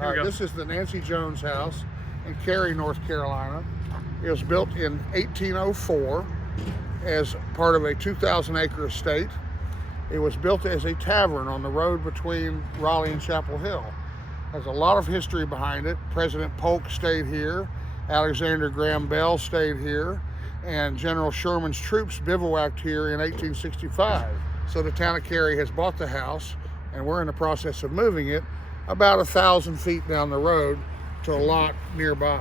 All right, this is the Nancy Jones house in Cary, North Carolina. It was built in 1804 as part of a 2,000-acre estate. It was built as a tavern on the road between Raleigh and Chapel Hill. There's a lot of history behind it. President Polk stayed here, Alexander Graham Bell stayed here, and General Sherman's troops bivouacked here in 1865. So the town of Cary has bought the house, and we're in the process of moving it about 1,000 feet down the road to a lot nearby.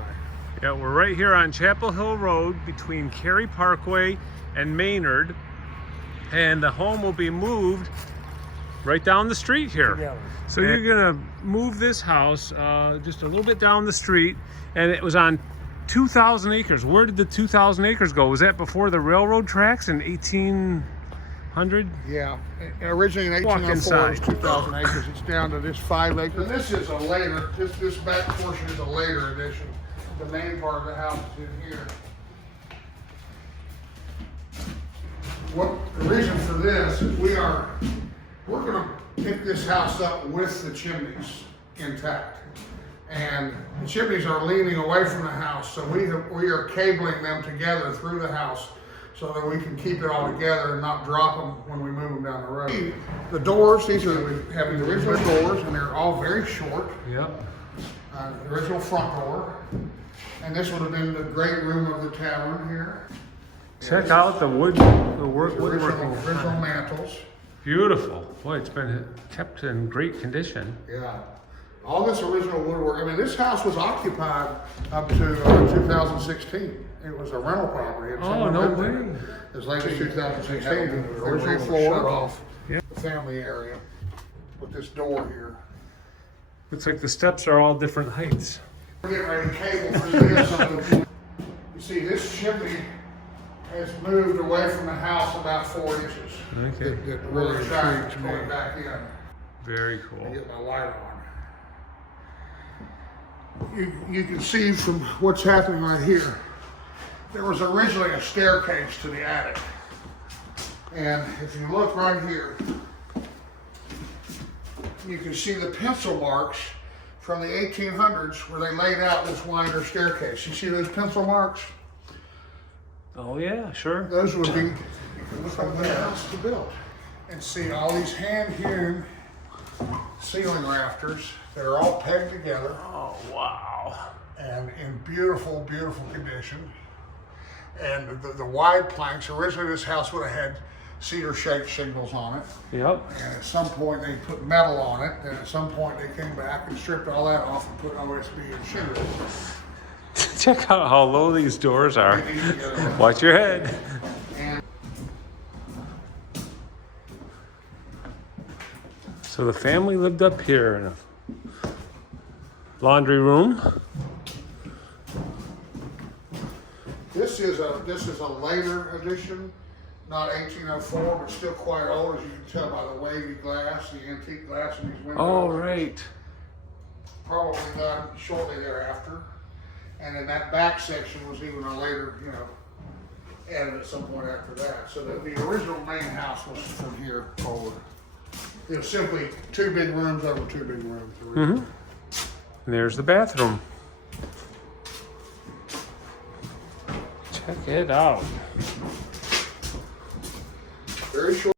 Yeah, we're right here on Chapel Hill Road between Cary Parkway and Maynard, and the home will be moved right down the street here. Together. So you're gonna move this house just a little bit down the street, and it was on 2,000 acres. Where did the 2,000 acres go? Was that before the railroad tracks in 1800? Yeah, originally in 1804 it was 2,000 acres. It's down to this 5 acres. And this is a later, this back portion is a later addition. The main part of the house is in here. The reason for this is we're gonna pick this house up with the chimneys intact. And the chimneys are leaning away from the house, so we are cabling them together through the house so that we can keep it all together and not drop them when we move them down the road. The doors, these are having the original doors, and they're all very short. Yep. The original front door. And this would have been the great room of the tavern here. Check out the woodworking. Original mantles. Beautiful. Boy, it's been kept in great condition. Yeah. All this original woodwork. I mean, this house was occupied up to 2016. It was a rental property. Oh, no way. As late as 2016. The original floor shut off. Yeah. The family area with this door here. Looks like the steps are all different heights. We're getting ready to cable through this. You see, this chimney has moved away from the house about 4 inches. Okay. It really intrigued me. Going back in. Very cool. To get my light on. You can see from what's happening right here, there was originally a staircase to the attic. And if you look right here, you can see the pencil marks from the 1800s where they laid out this wider staircase. You see those pencil marks? Oh yeah, sure. Those would be from the house was built. And see all these hand-hewn ceiling rafters that are all pegged together. Oh wow. And in beautiful, beautiful condition. And the wide planks, originally this house would have had cedar shake shingles on it. Yep. And at some point they put metal on it, and at some point they came back and stripped all that off and put OSB and shingles. Check out how low these doors are. Watch your head. And so the family lived up here in a laundry room. this is a later addition, not 1804, but still quite old, as you can tell by the wavy glass, the antique glass in these windows. Oh right. Probably done shortly thereafter. And then that back section was even a later, added at some point after that. So the original main house was from here forward. It was simply 2 big rooms over 2 big rooms. Mm-hmm. And there's the bathroom. Check it out. Very short.